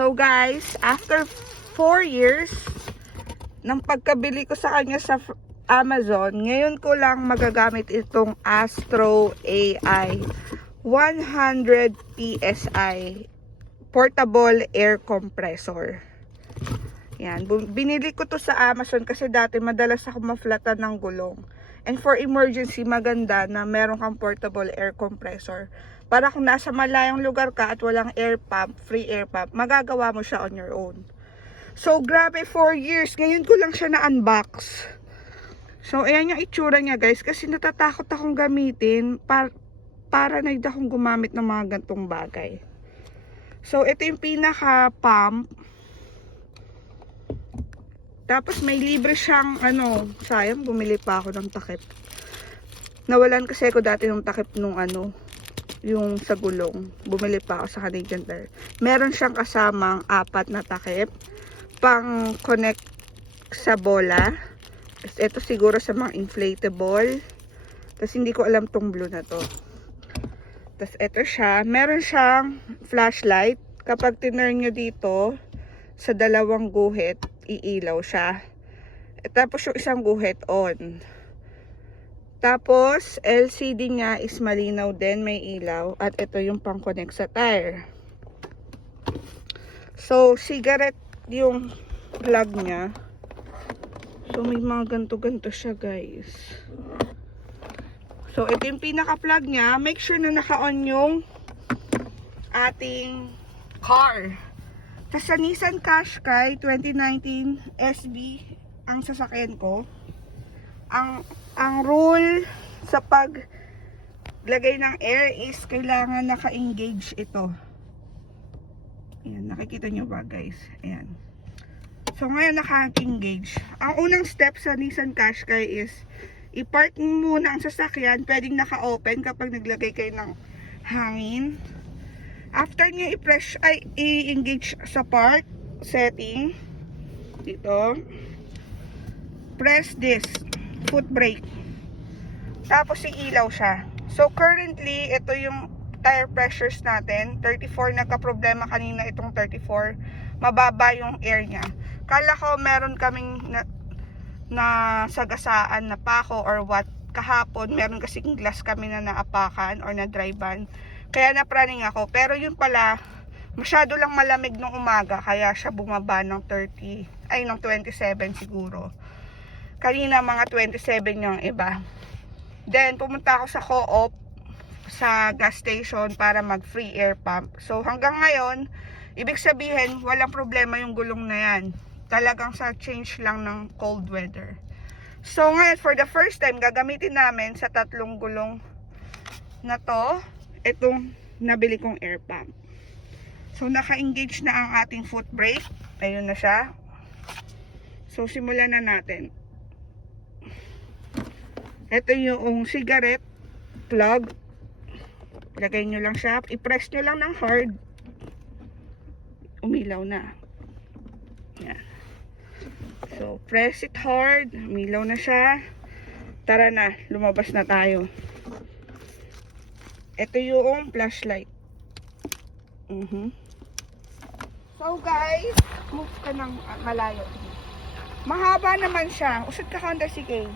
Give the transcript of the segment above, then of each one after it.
So guys, after 4 years ng pagkabili ko sa kanya sa Amazon, ngayon ko lang magagamit itong Astro AI 100 PSI portable air compressor. Yan, binili ko to sa Amazon kasi dati madalas ako maflatan ng gulong. And for emergency, maganda na meron kang portable air compressor. Para kung nasa malayong lugar ka at walang air pump, free air pump, magagawa mo siya on your own. So, grabe, 4 years. Ngayon ko lang siya na-unbox. So, ayan yung itsura niya, guys. Kasi natatakot akong gamitin. Paranoid akong gumamit ng mga gantong bagay. So, ito yung pinaka-pump. Tapos, may libre siyang, sayang, bumili pa ako ng takip. Nawalan kasi ako dati ng takip nung yung sa gulong. Bumili pa ako sa Canadian Tire. Meron siyang kasamang 4 na takip. Pang connect sa bola. Tapos ito siguro sa mga inflatable. Tapos hindi ko alam tong blue na to. Tapos ito siya. Meron siyang flashlight. Kapag tinurn nyo dito sa dalawang guhit, iilaw siya. Tapos yung isang guhit on. Tapos LCD niya is malinaw din, may ilaw. At ito yung pang connect sa tire. So cigarette yung plug niya. So may mga ganto-ganto siya, guys. So ito yung pinaka-plug niya. Make sure na naka-on yung ating car. Tapos sa Nissan Qashqai 2019 SB ang sasakyan ko. Ang rule sa paglagay ng air is kailangan naka-engage ito. Ayan, nakikita nyo ba, guys? Ayan. So ngayon naka-engage. Ang unang step sa Nissan Qashqai is i-park muna ang sasakyan. Pwedeng naka-open kapag naglagay kayo ng hangin. After nyo i-engage sa park setting, dito, press this, foot brake. Tapos iilaw siya. So currently, ito yung tire pressures natin. 34, nagka-problema kanina itong 34. Mababa yung air niya. Kala ko meron kaming na sagasaan na pako or what. Kahapon, meron kasing glass kami na naapakan or na drive-ban. Kaya napraning ako. Pero yun pala, masyado lang malamig nung umaga. Kaya siya bumaba ng 27 siguro. Kanina mga 27 yung iba. Then, pumunta ako sa Co-op, sa gas station para mag free air pump. So, hanggang ngayon, ibig sabihin, walang problema yung gulong na yan. Talagang sa change lang ng cold weather. So, ngayon, for the first time, gagamitin namin sa 3 gulong na to, itong nabili kong air pump. So, naka-engage na ang ating foot brake. Ayun na siya. So, simulan na natin. Ito yung cigarette plug. Lagay nyo lang siya. I-press nyo lang ng hard. Umilaw na. Yan. So, press it hard. Umilaw na siya. Tara na. Lumabas na tayo. Ito yung flashlight. So guys, move ka ng malayo. Mahaba naman siya. Usad ka Honda CK.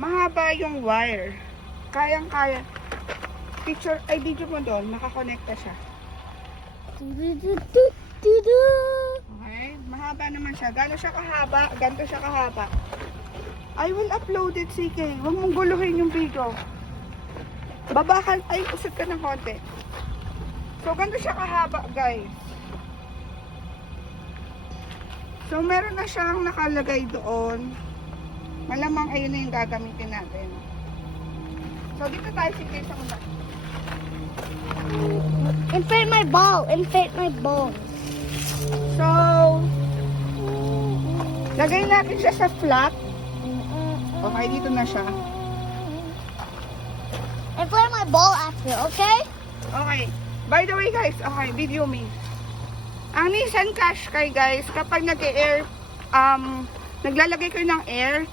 Mahaba yung wire. Kayang-kaya. Video mo doon. Nakakonekta siya. Okay. Mahaba naman siya. Gano'n siya kahaba? Ganito siya kahaba. I will upload it, CK. Huwag mong guluhin yung video. Babakan, usad ka ng konti. So, ganito siya kahaba, guys. So, meron na siyang nakalagay doon. Malamang ayun na yung gagamitin natin. So, dito tayo sa una. Inflate my ball. Inflate my ball. So, lagay natin siya sa flat. Okay, dito na siya. Inflate my ball after, okay? Okay. By the way, guys, okay, video me. Ang Nissan Qashqai, guys, kapag nag-air, naglalagay kayo ng air,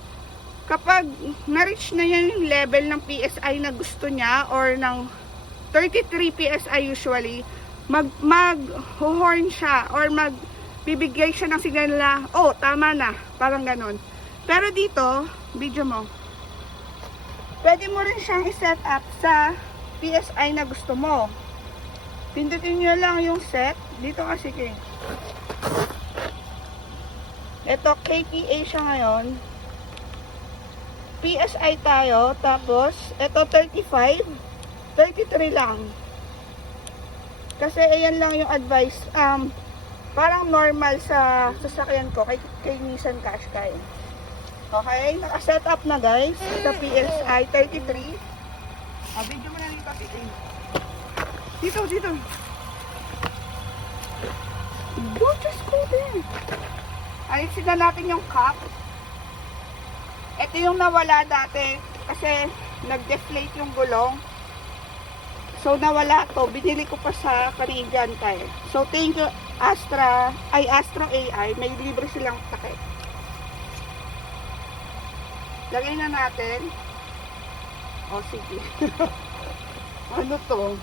kapag na-reach na yan yung level ng PSI na gusto niya or ng 33 PSI usually, mag-horn siya or magbibigay siya ng signal na, oh, tama na, parang ganon. Pero dito, video mo, pwede mo rin siyang i-set up sa PSI na gusto mo. Pindutin nyo lang yung set. Dito kasi kay. Ito, KPA siya ngayon. PSI tayo. Tapos, ito 35. 33 lang. Kasi ayan lang yung advice. Parang normal sa sasakyan ko kay Nissan Qashqai. Okay? Naka-set up na guys. Sa PSI 33. Video mo na rin papitin. Dito. Go, just go there. Alisin na natin yung cup. Ito yung nawala dati kasi nag-deflate yung gulong. So nawala to. Binili ko pa sa Canadian Tire. So thank you Astro AI. May libre silang takip. Lagay na natin. O sige. Ano to?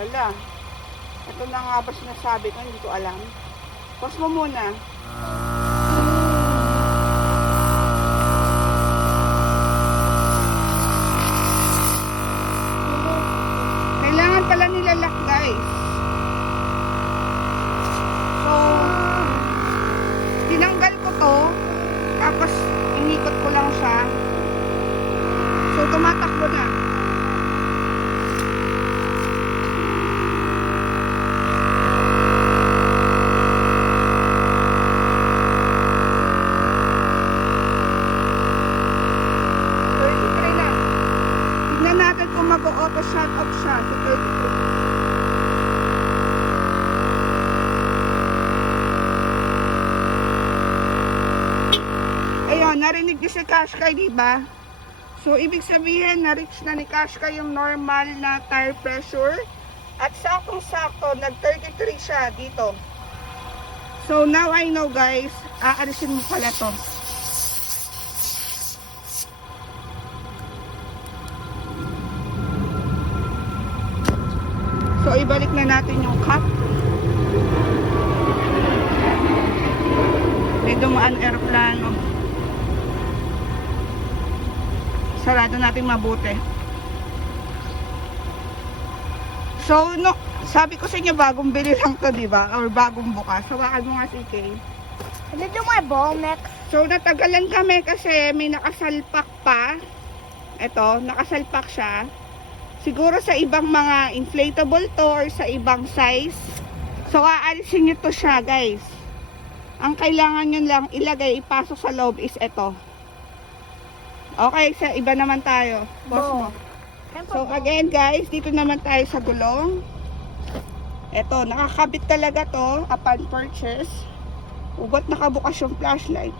Wala. Ito na nga ba sinasabi ko, hindi ko alam. Pause mo muna. Kailangan pala nilalak guys. So, tinanggal ko to. Tapos, inikot ko lang siya. So, tumatakbo na. Mag-auto shut off siya sa 32. Ayun, narinig niyo si Qashqai, diba? So, ibig sabihin, na-reach na ni Qashqai yung normal na tire pressure. At saktong-sakto, nag-33 siya dito. So, now I know guys, aalisin mo pala to. So, ibalik na natin yung cup. May dumaan aeroplano. Sarado natin mabuti. So, no, sabi ko sa inyo, bagong bili lang to, diba? Or bagong bukas. So, bakit mo nga si Kay? Can I do my ball next? So, natagalan kami kasi may nakasalpak pa. Ito, nakasalpak siya. Siguro sa ibang mga inflatable to or sa ibang size. So, aalisin nyo to siya, guys. Ang kailangan nyo lang ilagay, ipasok sa loob is ito. Okay, sa iba naman tayo. Boss mo. So, again, guys, dito naman tayo sa gulong. Ito, nakakabit talaga to upon purchase. Ugot nakabukas yung flashlight.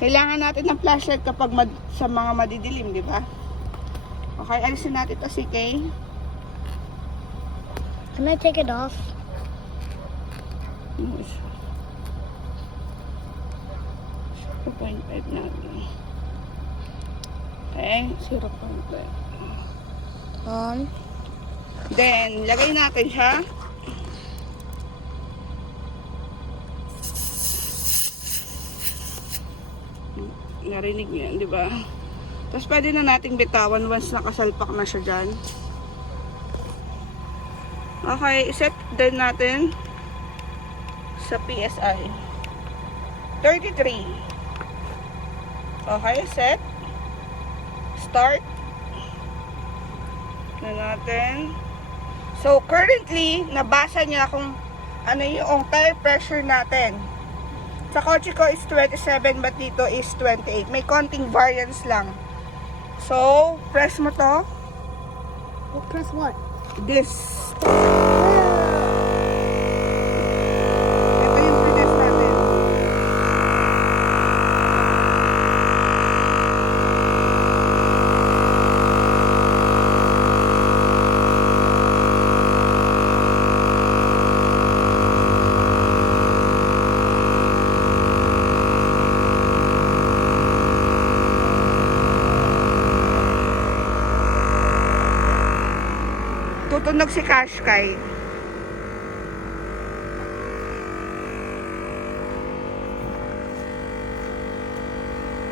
Kailangan natin ng flashlight kapag sa mga madidilim, di ba? Okay, alisin natin ito si Kay. Can I take it off? 0.5 natin. Okay, 0.5. Then, lagay natin siya. Narinig niyo yan, di ba? Tapos pwede na nating bitawan once nakasalpak na siya dyan. Okay, set din natin sa PSI 33. Okay, set. Start na natin. So, currently, nabasa niya kung ano yung tire pressure natin. Sa kotse ko is 27, but dito is 28. May konting variance lang. So, press mo to. Press what? This. Ito yung press natin. tutunog si Kashkai.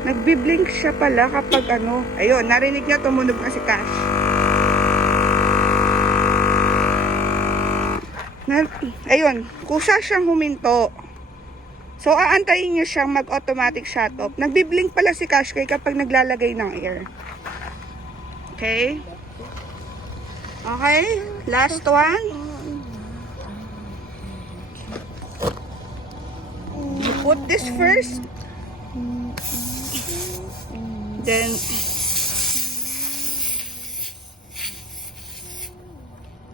Nagbiblink siya pala kapag ano. Ayun, narinig niya tumunog na si Cash. Ayun, kusa siyang huminto. So, aantayin niyo siyang mag-automatic shut off. Nagbiblink pala si Kashkai kapag naglalagay ng air. Okay? Okay, last one. You put this first. Then,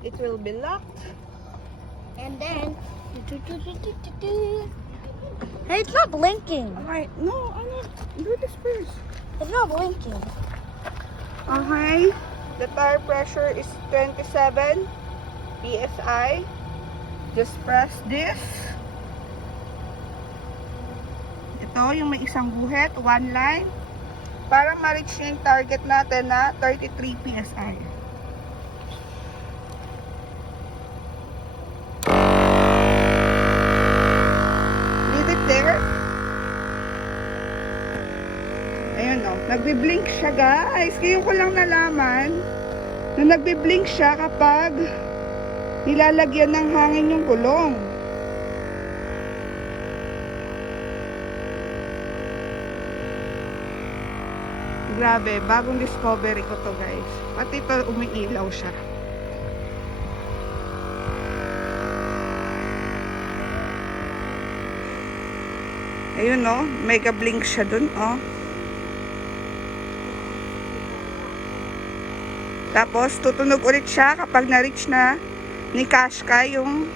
it will be locked. And then, hey, it's not blinking. Okay, no, do this first. It's not blinking. Okay, the tire pressure is 27 psi. Just press this. Ito, yung may isang guhit, one line. Para ma-reach yung target natin na 33 psi. Leave it there. Ayun o, nagbiblink siya guys. Ngayon ko lang nalaman na nagbiblink siya kapag nilalagyan ng hangin yung gulong. Grabe, bagong discovery ko to guys. Pati ito umiilaw siya. Ayun no, mega blink siya dun oh. Tapos tutunog ulit siya kapag na-reach na ni Kashkai yung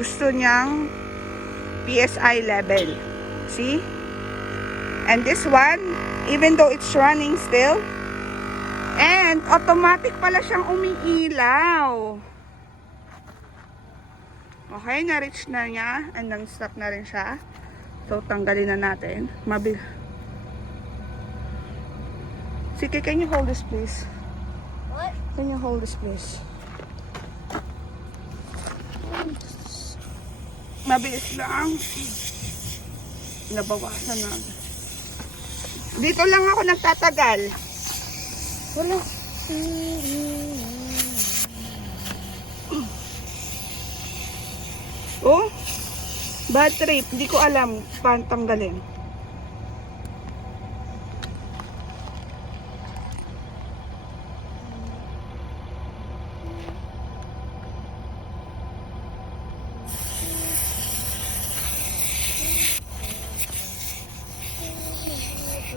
gusto niyang PSI level. See? And this one, even though it's running still, and automatic pala siyang umiilaw. Okay, na-reach na niya, and then stop na rin siya. So, tanggalin na natin. Sige, can you hold this please? What? Can you hold this please? Mabilis lang. Nabawasan na. Dito lang ako nagtatagal. Wala. Oh, bad trip. Hindi ko alam paano tanggalin.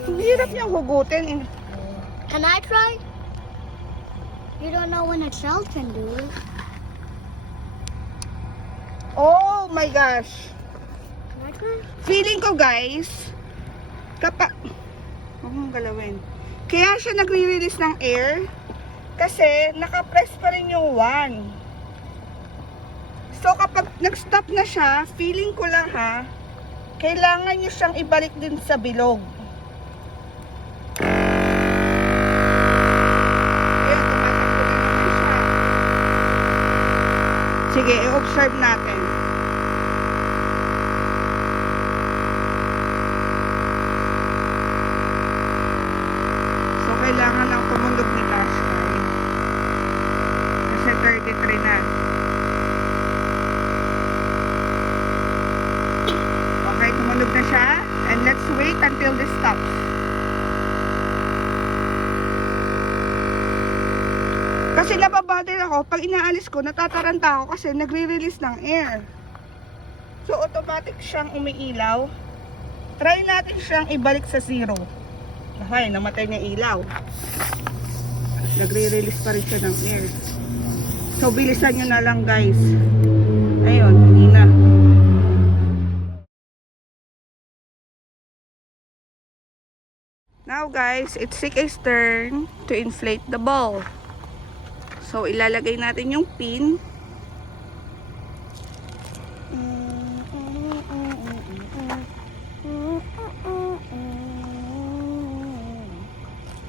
Ang hirap niyang hugutin. Can I try? You don't know when a shell can do it. Oh my gosh. Can I try? Feeling ko guys, kapag... Huwag mong galawin. Kaya siya nagre-release ng air kasi nakapress pa rin yung 1. So kapag nag-stop na siya, feeling ko lang ha, kailangan nyo siyang ibalik din sa bilog. Ayan, tumatakbo na naman siya. Sige, i-observe natin. So, kailangan lang tumunog ni Kashkai. Kasi 33 na. Okay, tumunog na siya. And let's wait until this stops. Kasi nababother ako, pag inaalis ko, natataranta ako kasi nagre-release ng air. So, automatic siyang umiilaw. Try natin siyang ibalik sa 0. Okay, namatay na ilaw. Nagre-release pa rin siya ng air. So, bilisan nyo na lang guys. Ayun, hindi na. Now guys, it's CK's turn to inflate the ball. So, ilalagay natin yung pin.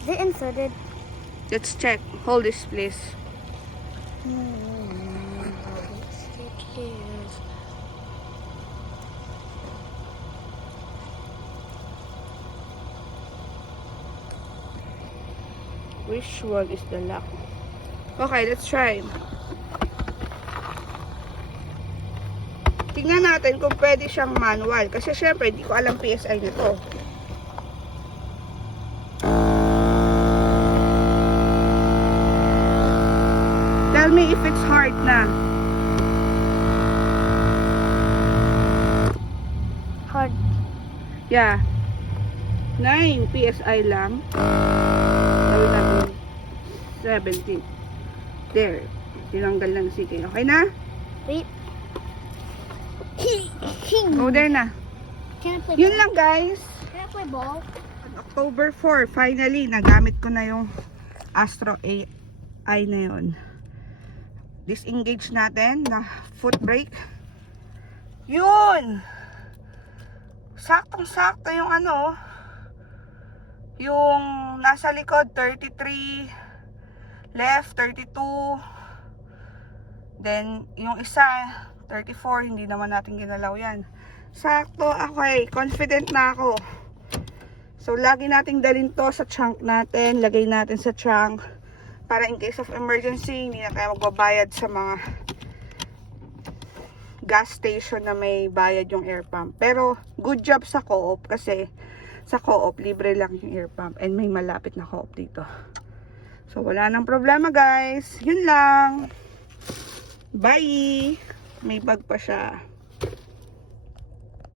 Is it inserted? Let's check. Hold this please. Which one is the lock? Okay, let's try. Tingnan natin kung pwede siyang manual. Kasi syempre, hindi ko alam PSI nito. Tell me if it's hard na. Hard. Yeah. 9 PSI lang. Gawin natin 17. There. Tinanggal lang si Kay. Okay na? Wait. Oh, there na. Can I play Yun ball? lang, guys. Can I play ball? October 4, finally, nagamit ko na yung Astro AI na yun. Disengage natin na foot brake. Yun! Saktong-sakto yung ano, yung nasa likod, 33, left, 32, then yung isa, 34, hindi naman natin ginalaw yan. Sakto, okay, confident na ako. So, lagi nating dalhin to sa trunk natin. Lagay natin sa trunk. Para in case of emergency, hindi na tayo magbabayad sa mga gas station na may bayad yung air pump. Pero, good job sa Co-op kasi sa Co-op, libre lang yung air pump. And may malapit na Co-op dito. So, wala nang problema, guys. Yun lang. Bye! May bag pa siya.